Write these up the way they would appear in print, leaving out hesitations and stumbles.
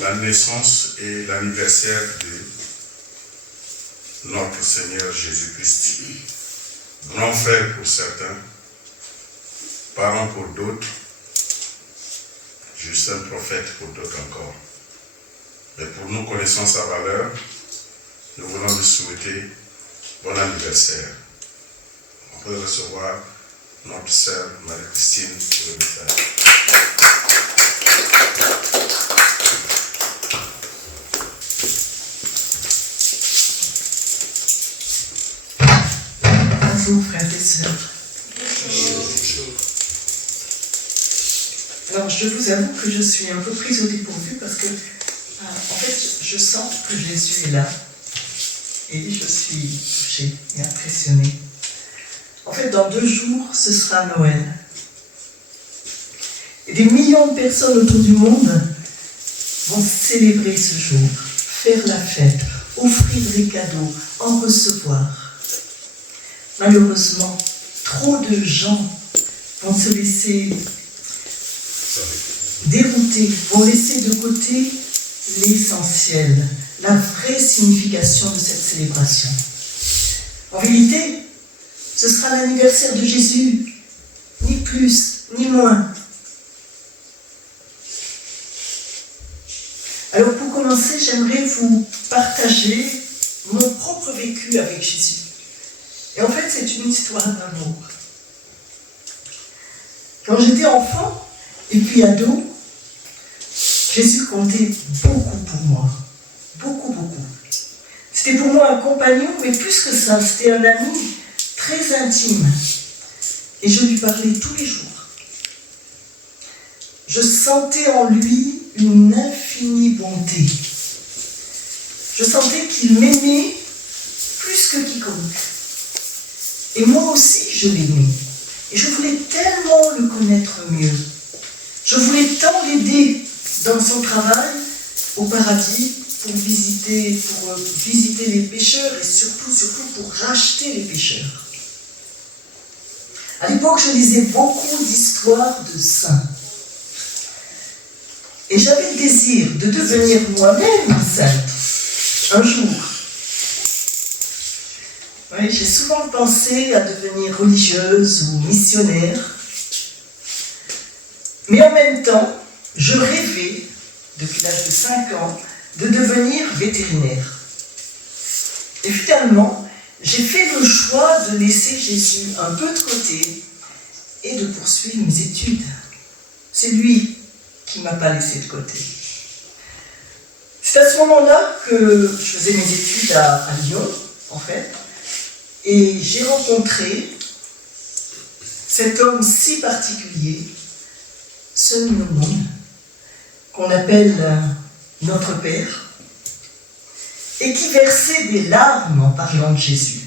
la naissance et l'anniversaire de notre Seigneur Jésus-Christ. Grand frère pour certains, parent pour d'autres, juste un prophète pour d'autres encore. Mais pour nous connaissant sa valeur, nous voulons lui souhaiter bon anniversaire. On peut recevoir notre sœur Marie-Christine pour le message. Bonjour frères et sœurs. Alors je vous avoue que je suis un peu prise au dépourvu parce que en fait je sens que Jésus est là et je suis touchée et impressionnée. En fait dans 2 jours ce sera Noël. Et des millions de personnes autour du monde vont célébrer ce jour, faire la fête, offrir des cadeaux, en recevoir. Malheureusement, trop de gens vont se laisser dérouter, vont laisser de côté l'essentiel, la vraie signification de cette célébration. En vérité, ce sera l'anniversaire de Jésus, ni plus, ni moins. Alors pour commencer, j'aimerais vous partager mon propre vécu avec Jésus. Et en fait, c'est une histoire d'amour. Quand j'étais enfant, et puis ado, Jésus comptait beaucoup pour moi. Beaucoup, beaucoup. C'était pour moi un compagnon, mais plus que ça, c'était un ami très intime. Et je lui parlais tous les jours. Je sentais en lui une infinie bonté. Je sentais qu'il m'aimait plus que quiconque. Et moi aussi, je l'aimais. Et je voulais tellement le connaître mieux. Je voulais tant l'aider dans son travail au paradis pour visiter les pécheurs et surtout pour racheter les pécheurs. À l'époque, je lisais beaucoup d'histoires de saints. Et j'avais le désir de devenir moi-même sainte un jour. Oui, j'ai souvent pensé à devenir religieuse ou missionnaire. Mais en même temps, je rêvais, depuis l'âge de 5 ans, de devenir vétérinaire. Et finalement, j'ai fait le choix de laisser Jésus un peu de côté et de poursuivre mes études. C'est lui qui ne m'a pas laissé de côté. C'est à ce moment-là que je faisais mes études à Lyon, en fait. Et j'ai rencontré cet homme si particulier, Sun Myung Moon, qu'on appelle notre Père, et qui versait des larmes en parlant de Jésus.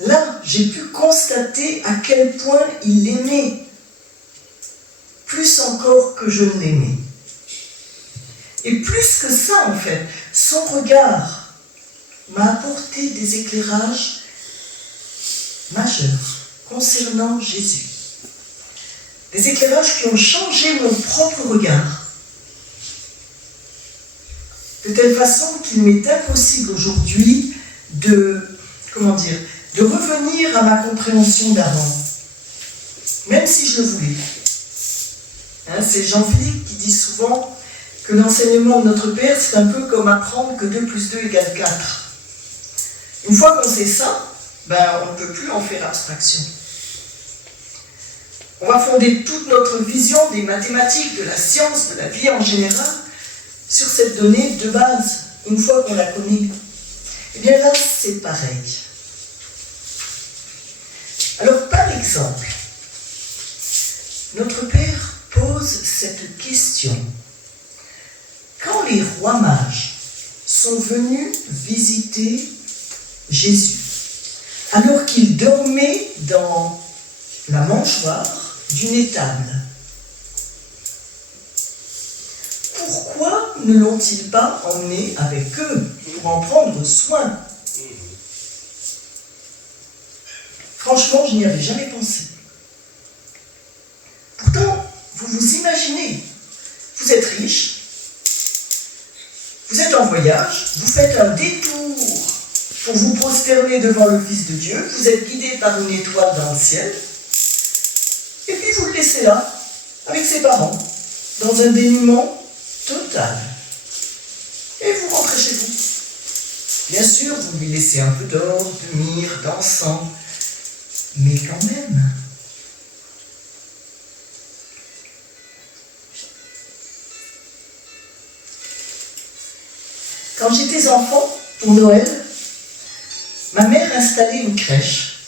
Là, j'ai pu constater à quel point il l'aimait, plus encore que je ne l'aimais. Et plus que ça, en fait, son regard m'a apporté des éclairages majeurs concernant Jésus. Des éclairages qui ont changé mon propre regard. De telle façon qu'il m'est impossible aujourd'hui de revenir à ma compréhension d'avant. Même si je le voulais. C'est Jean-Philippe qui dit souvent que l'enseignement de notre Père, c'est un peu comme apprendre que 2 plus 2 égale 4. Une fois qu'on sait ça, on ne peut plus en faire abstraction. On va fonder toute notre vision des mathématiques, de la science, de la vie en général, sur cette donnée de base, une fois qu'on la connaît. Eh bien là, c'est pareil. Alors, par exemple, notre Père pose cette question. Quand les rois mages sont venus visiter Jésus, alors qu'il dormait dans la mangeoire d'une étable, pourquoi ne l'ont-ils pas emmené avec eux pour en prendre soin? Franchement, je n'y avais jamais pensé. Pourtant, vous vous imaginez, vous êtes riche, Vous êtes en voyage, vous faites un détour pour vous prosterner devant le Fils de Dieu, vous êtes guidé par une étoile dans le ciel, et puis vous le laissez là, avec ses parents, dans un dénuement total. Et vous rentrez chez vous. Bien sûr, vous lui laissez un peu d'or, de myrrhe, d'encens, mais quand même. Quand j'étais enfant, pour Noël, ma mère installait une crèche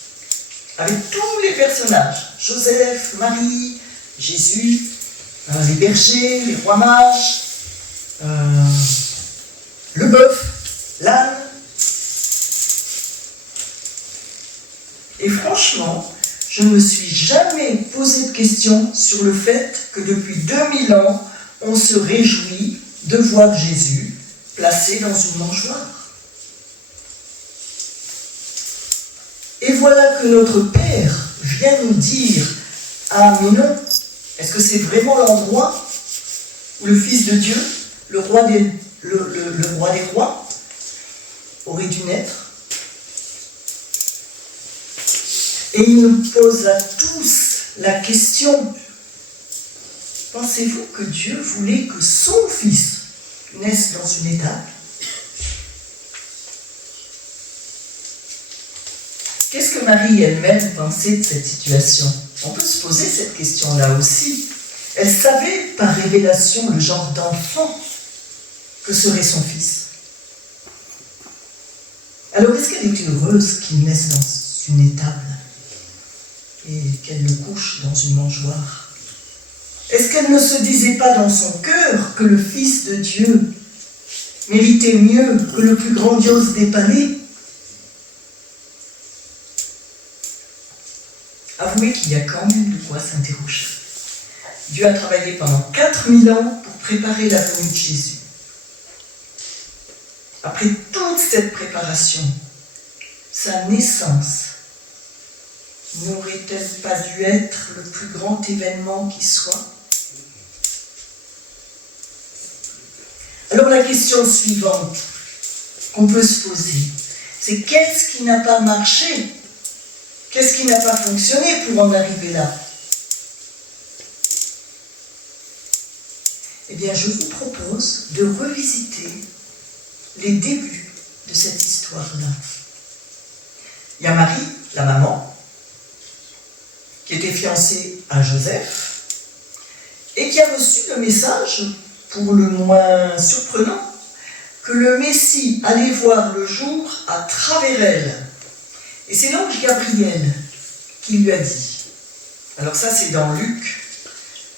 avec tous les personnages. Joseph, Marie, Jésus, les bergers, les rois mages, le bœuf, l'âne. Et franchement, je ne me suis jamais posé de question sur le fait que depuis 2000 ans, on se réjouit de voir Jésus placé dans une mangeoire. Et voilà que notre Père vient nous dire « Ah mais non, est-ce que c'est vraiment l'endroit où le Fils de Dieu, le roi des rois, aurait dû naître ?» Et il nous pose à tous la question, pensez-vous que Dieu voulait que son Fils naisse dans une étable? Qu'est-ce que Marie elle-même pensait de cette situation? On peut se poser cette question-là aussi. Elle savait par révélation le genre d'enfant que serait son fils. Alors est-ce qu'elle était heureuse qu'il naisse dans une étable et qu'elle le couche dans une mangeoire? Est-ce qu'elle ne se disait pas dans son cœur que le Fils de Dieu méritait mieux que le plus grandiose des palais? Avouez qu'il y a quand même de quoi s'interroger. Dieu a travaillé pendant 4000 ans pour préparer la venue de Jésus. Après toute cette préparation, sa naissance n'aurait-elle pas dû être le plus grand événement qui soit? Alors la question suivante qu'on peut se poser, c'est qu'est-ce qui n'a pas marché? Qu'est-ce qui n'a pas fonctionné pour en arriver là? Eh bien, je vous propose de revisiter les débuts de cette histoire-là. Il y a Marie, la maman, qui était fiancée à Joseph et qui a reçu le message, pour le moins surprenant, que le Messie allait voir le jour à travers elle. Et c'est l'ange Gabriel qui lui a dit, alors ça c'est dans Luc,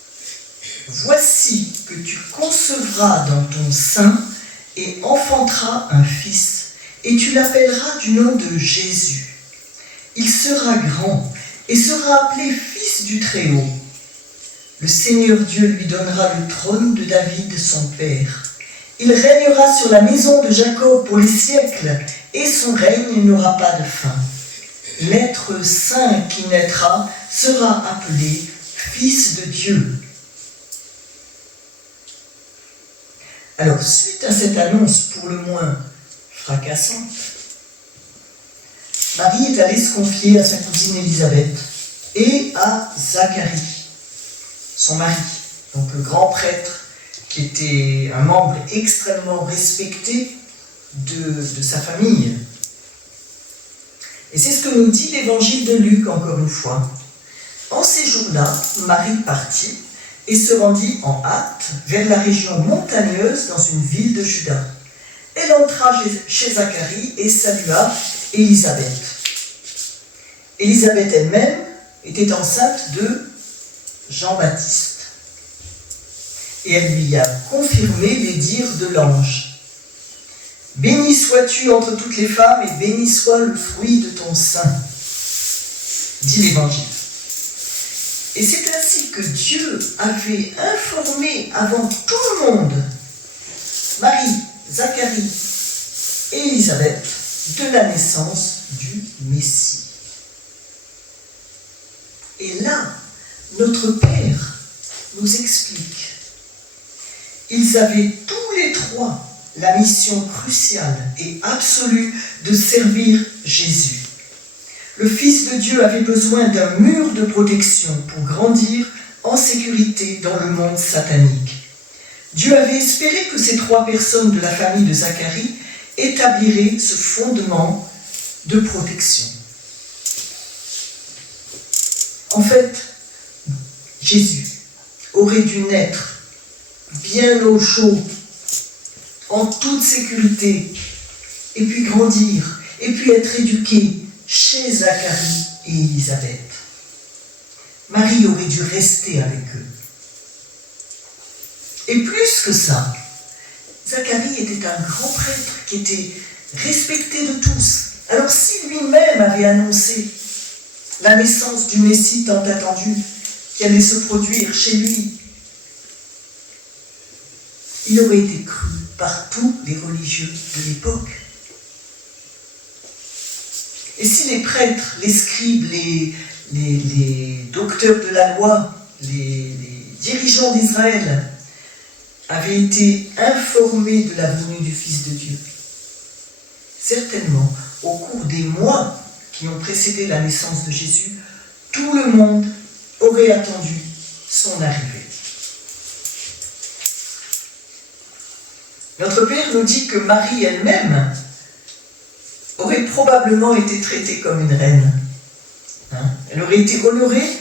« Voici que tu concevras dans ton sein et enfanteras un fils, et tu l'appelleras du nom de Jésus. Il sera grand et sera appelé Fils du Très-Haut. Le Seigneur Dieu lui donnera le trône de David, son père. Il régnera sur la maison de Jacob pour les siècles, et son règne n'aura pas de fin. L'être saint qui naîtra sera appelé Fils de Dieu. » Alors, suite à cette annonce pour le moins fracassante, Marie est allée se confier à sa cousine Élisabeth et à Zacharie, son mari, donc le grand prêtre, qui était un membre extrêmement respecté de sa famille. Et c'est ce que nous dit l'évangile de Luc, encore une fois. En ces jours-là, Marie partit et se rendit en hâte vers la région montagneuse dans une ville de Juda. Elle entra chez Zacharie et salua Élisabeth. Élisabeth elle-même était enceinte de Jean-Baptiste. Et elle lui a confirmé les dires de l'ange. « Béni sois-tu entre toutes les femmes et béni soit le fruit de ton sein, » dit l'Évangile. Et c'est ainsi que Dieu avait informé avant tout le monde, Marie, Zacharie et Élisabeth, de la naissance du Messie. Et là, notre Père nous explique. Ils avaient tous les trois la mission cruciale et absolue de servir Jésus. Le Fils de Dieu avait besoin d'un mur de protection pour grandir en sécurité dans le monde satanique. Dieu avait espéré que ces 3 personnes de la famille de Zacharie établiraient ce fondement de protection. En fait, Jésus aurait dû naître bien au chaud, en toute sécurité, et puis grandir, et puis être éduqué chez Zacharie et Élisabeth. Marie aurait dû rester avec eux. Et plus que ça, Zacharie était un grand prêtre qui était respecté de tous. Alors si lui-même avait annoncé la naissance du Messie tant attendu qui allait se produire chez lui, il aurait été cru par tous les religieux de l'époque. Et si les prêtres, les scribes, les docteurs de la loi, les dirigeants d'Israël avaient été informés de la venue du Fils de Dieu, certainement, au cours des mois qui ont précédé la naissance de Jésus, tout le monde aurait attendu son arrivée. Notre Père nous dit que Marie elle-même aurait probablement été traitée comme une reine. Elle aurait été honorée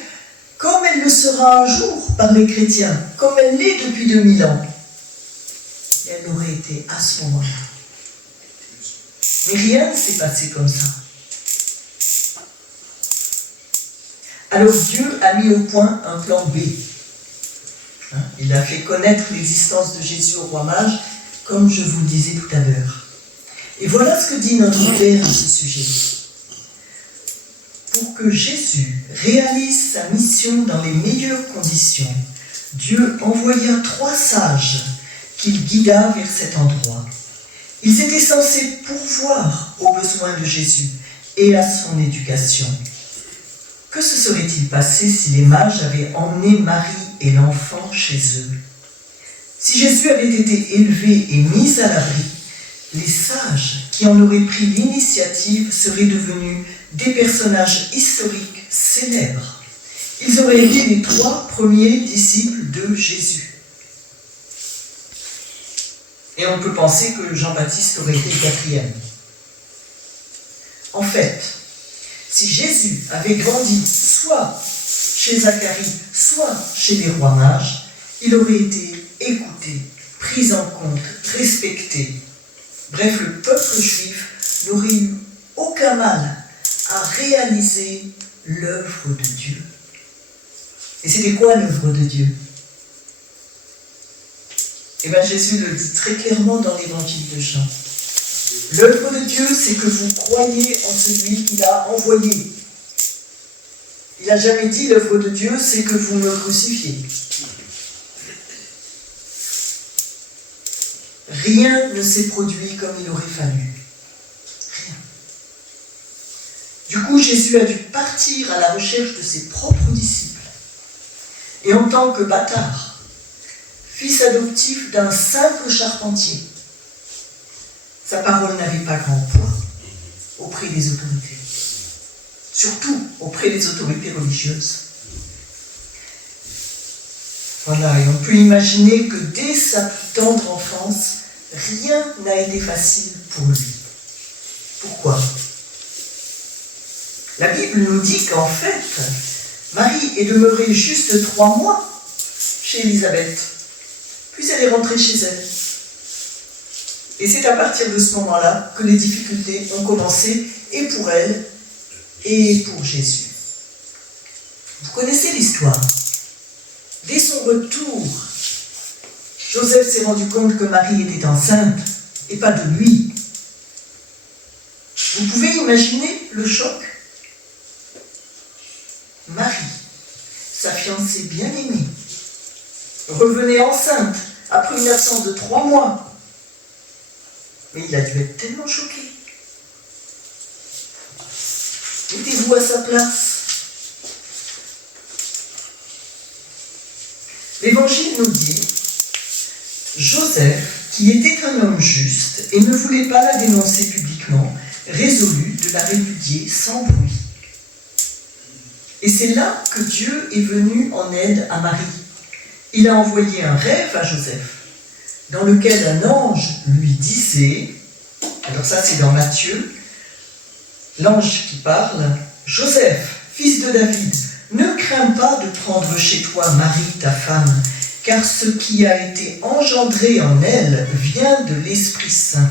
comme elle le sera un jour par les chrétiens, comme elle l'est depuis 2000 ans. Et elle aurait été à ce moment-là. Mais rien ne s'est passé comme ça. Alors Dieu a mis au point un plan B. Il a fait connaître l'existence de Jésus au roi mage, comme je vous le disais tout à l'heure. Et voilà ce que dit notre Père à ce sujet. Pour que Jésus réalise sa mission dans les meilleures conditions, Dieu envoya 3 sages qu'il guida vers cet endroit. Ils étaient censés pourvoir aux besoins de Jésus et à son éducation. Que se serait-il passé si les mages avaient emmené Marie et l'enfant chez eux? Si Jésus avait été élevé et mis à l'abri, les sages qui en auraient pris l'initiative seraient devenus des personnages historiques célèbres. Ils auraient été les 3 premiers disciples de Jésus. Et on peut penser que Jean-Baptiste aurait été le 4e. En fait, si Jésus avait grandi soit chez Zacharie, soit chez les rois mages, il aurait été écouté, pris en compte, respecté. Bref, le peuple juif n'aurait eu aucun mal à réaliser l'œuvre de Dieu. Et c'était quoi l'œuvre de Dieu? Eh bien, Jésus le dit très clairement dans l'évangile de Jean. L'œuvre de Dieu, c'est que vous croyez en celui qu'il a envoyé. Il n'a jamais dit l'œuvre de Dieu, c'est que vous me crucifiez. Rien ne s'est produit comme il aurait fallu. Rien. Du coup, Jésus a dû partir à la recherche de ses propres disciples. Et en tant que bâtard, fils adoptif d'un simple charpentier, sa parole n'avait pas grand poids auprès des autorités, surtout auprès des autorités religieuses. Voilà, et on peut imaginer que dès sa tendre enfance, rien n'a été facile pour lui. Pourquoi? La Bible nous dit qu'en fait, Marie est demeurée juste 3 mois chez Élisabeth, puis elle est rentrée chez elle. Et c'est à partir de ce moment-là que les difficultés ont commencé, et pour elle, et pour Jésus. Vous connaissez l'histoire. Dès son retour, Joseph s'est rendu compte que Marie était enceinte, et pas de lui. Vous pouvez imaginer le choc? Marie, sa fiancée bien-aimée, revenait enceinte après une absence de 3 mois. Mais il a dû être tellement choqué. Mettez-vous à sa place. L'Évangile nous dit, Joseph qui était un homme juste et ne voulait pas la dénoncer publiquement, résolu de la répudier sans bruit. Et c'est là que Dieu est venu en aide à Marie. Il a envoyé un rêve à Joseph, dans lequel un ange lui disait, alors ça c'est dans Matthieu, l'ange qui parle, « Joseph, fils de David, ne crains pas de prendre chez toi Marie, ta femme, car ce qui a été engendré en elle vient de l'Esprit Saint.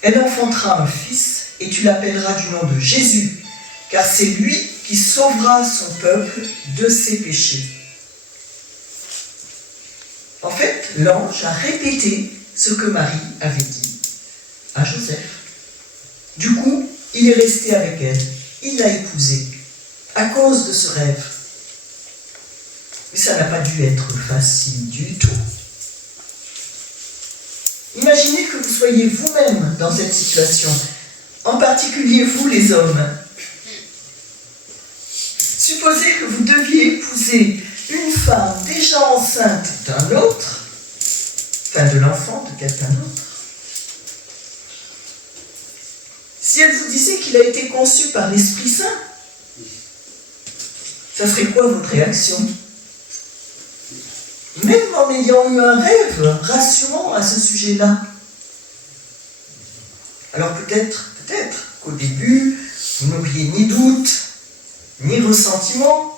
Elle enfantera un fils, et tu l'appelleras du nom de Jésus, car c'est lui qui sauvera son peuple de ses péchés. » En fait, l'ange a répété ce que Marie avait dit à Joseph. Du coup, il est resté avec elle, il l'a épousée, à cause de ce rêve. Mais ça n'a pas dû être facile du tout. Imaginez que vous soyez vous-même dans cette situation, en particulier vous les hommes. Supposez que vous deviez épouser une femme déjà enceinte d'un autre, enfin de l'enfant de quelqu'un d'autre. Si elle vous disait qu'il a été conçu par l'Esprit Saint, ça serait quoi votre réaction? Même en ayant eu un rêve rassurant à ce sujet-là. Alors peut-être qu'au début, vous n'auriez ni doute, ni ressentiment.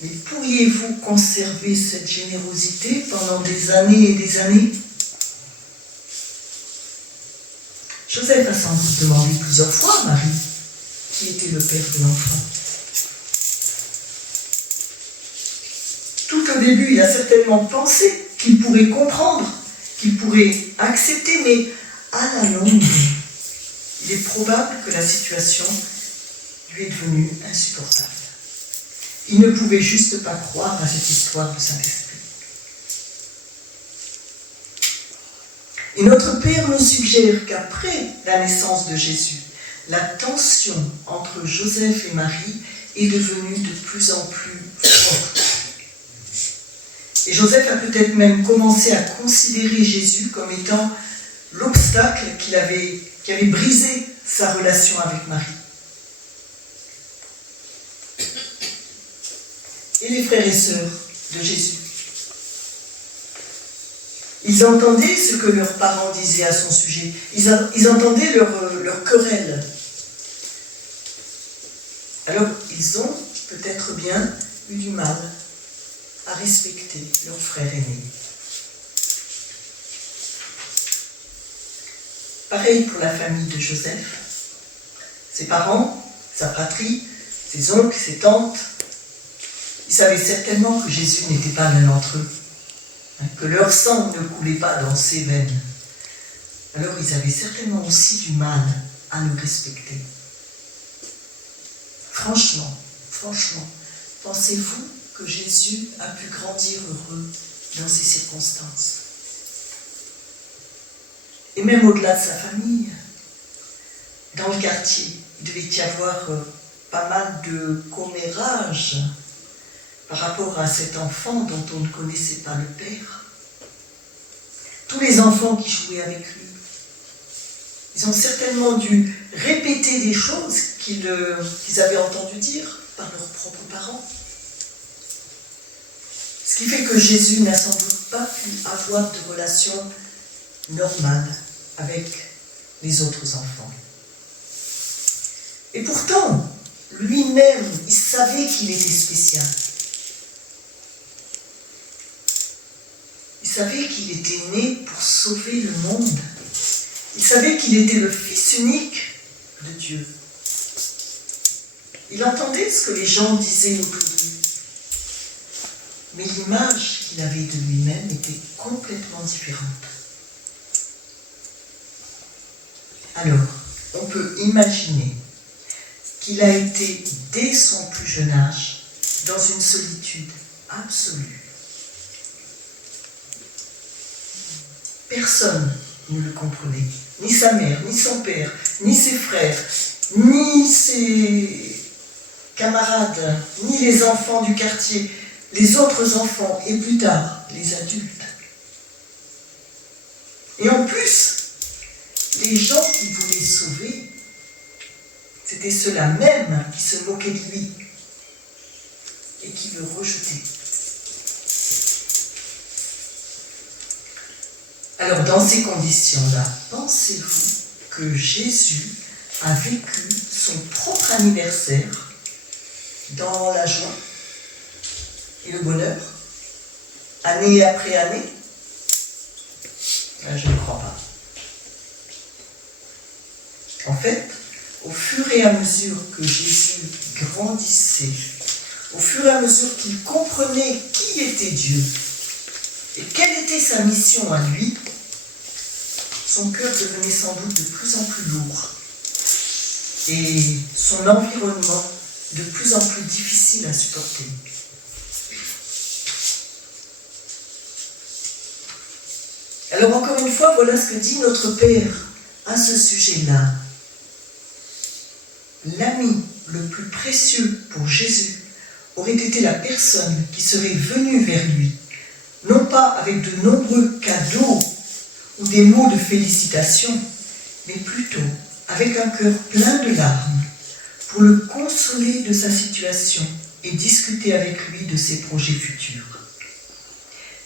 Mais pourriez-vous conserver cette générosité pendant des années et des années? Joseph a sans doute demandé plusieurs fois à Marie qui était le père de l'enfant. Tout au début, il a certainement pensé qu'il pourrait comprendre, qu'il pourrait accepter, mais à la longue, il est probable que la situation lui est devenue insupportable. Il ne pouvait juste pas croire à cette histoire de Saint-Esprit. Et notre Père nous suggère qu'après la naissance de Jésus, la tension entre Joseph et Marie est devenue de plus en plus forte. Et Joseph a peut-être même commencé à considérer Jésus comme étant l'obstacle qui avait brisé sa relation avec Marie. Et les frères et sœurs de Jésus, ils entendaient ce que leurs parents disaient à son sujet. Ils entendaient leur querelle. Alors, ils ont peut-être bien eu du mal à respecter leur frère aîné. Pareil pour la famille de Joseph. Ses parents, sa fratrie, ses oncles, ses tantes, ils savaient certainement que Jésus n'était pas l'un d'entre eux, que leur sang ne coulait pas dans ses veines. Alors ils avaient certainement aussi du mal à le respecter. Franchement, pensez-vous que Jésus a pu grandir heureux dans ces circonstances? Et même au-delà de sa famille, dans le quartier, il devait y avoir pas mal de commérages par rapport à cet enfant dont on ne connaissait pas le père. Tous les enfants qui jouaient avec lui, ils ont certainement dû répéter des choses qu'ils avaient entendu dire par leurs propres parents. Ce qui fait que Jésus n'a sans doute pas pu avoir de relation normale avec les autres enfants. Et pourtant, lui-même, il savait qu'il était spécial. Il savait qu'il était né pour sauver le monde. Il savait qu'il était le fils unique de Dieu. Il entendait ce que les gens disaient autour de lui. Mais l'image qu'il avait de lui-même était complètement différente. Alors, on peut imaginer qu'il a été, dès son plus jeune âge, dans une solitude absolue. Personne ne le comprenait, ni sa mère, ni son père, ni ses frères, ni ses camarades, ni les enfants du quartier, les autres enfants et plus tard, les adultes. Et en plus, les gens qu'il voulait sauver, c'était ceux-là même qui se moquaient de lui et qui le rejetaient. Alors, dans ces conditions-là, pensez-vous que Jésus a vécu son propre anniversaire dans la joie et le bonheur, année après année? Je ne crois pas. En fait, au fur et à mesure que Jésus grandissait, au fur et à mesure qu'il comprenait qui était Dieu et quelle était sa mission à lui, son cœur devenait sans doute de plus en plus lourd et son environnement de plus en plus difficile à supporter. Alors encore une fois, voilà ce que dit notre Père à ce sujet-là. L'ami le plus précieux pour Jésus aurait été la personne qui serait venue vers lui, non pas avec de nombreux cadeaux ou des mots de félicitations, mais plutôt avec un cœur plein de larmes pour le consoler de sa situation et discuter avec lui de ses projets futurs.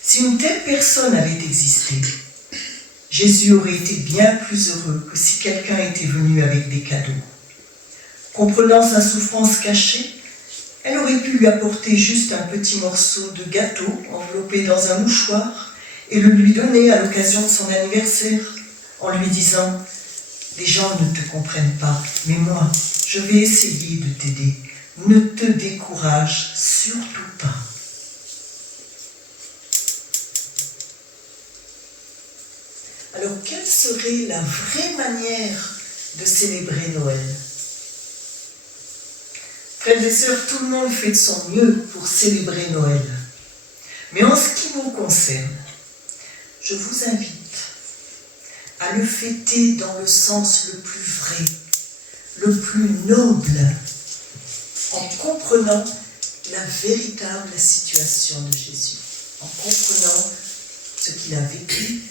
Si une telle personne avait existé, Jésus aurait été bien plus heureux que si quelqu'un était venu avec des cadeaux. Comprenant sa souffrance cachée, elle aurait pu lui apporter juste un petit morceau de gâteau enveloppé dans un mouchoir et le lui donner à l'occasion de son anniversaire en lui disant « Les gens ne te comprennent pas, mais moi, je vais essayer de t'aider. Ne te décourage surtout pas. » Alors, quelle serait la vraie manière de célébrer Noël? Frères et sœurs, tout le monde fait de son mieux pour célébrer Noël. Mais en ce qui vous concerne, je vous invite à le fêter dans le sens le plus vrai, le plus noble, en comprenant la véritable situation de Jésus, en comprenant ce qu'il a vécu,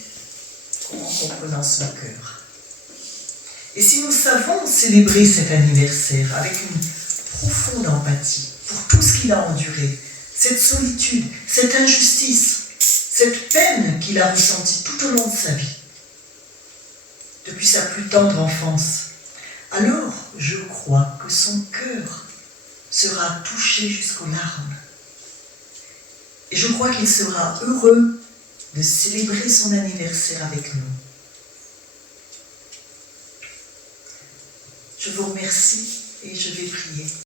en comprenant son cœur. Et si nous savons célébrer cet anniversaire avec une profonde empathie pour tout ce qu'il a enduré, cette solitude, cette injustice, cette peine qu'il a ressentie tout au long de sa vie, depuis sa plus tendre enfance, alors je crois que son cœur sera touché jusqu'aux larmes. Et je crois qu'il sera heureux de célébrer son anniversaire avec nous. Je vous remercie et je vais prier.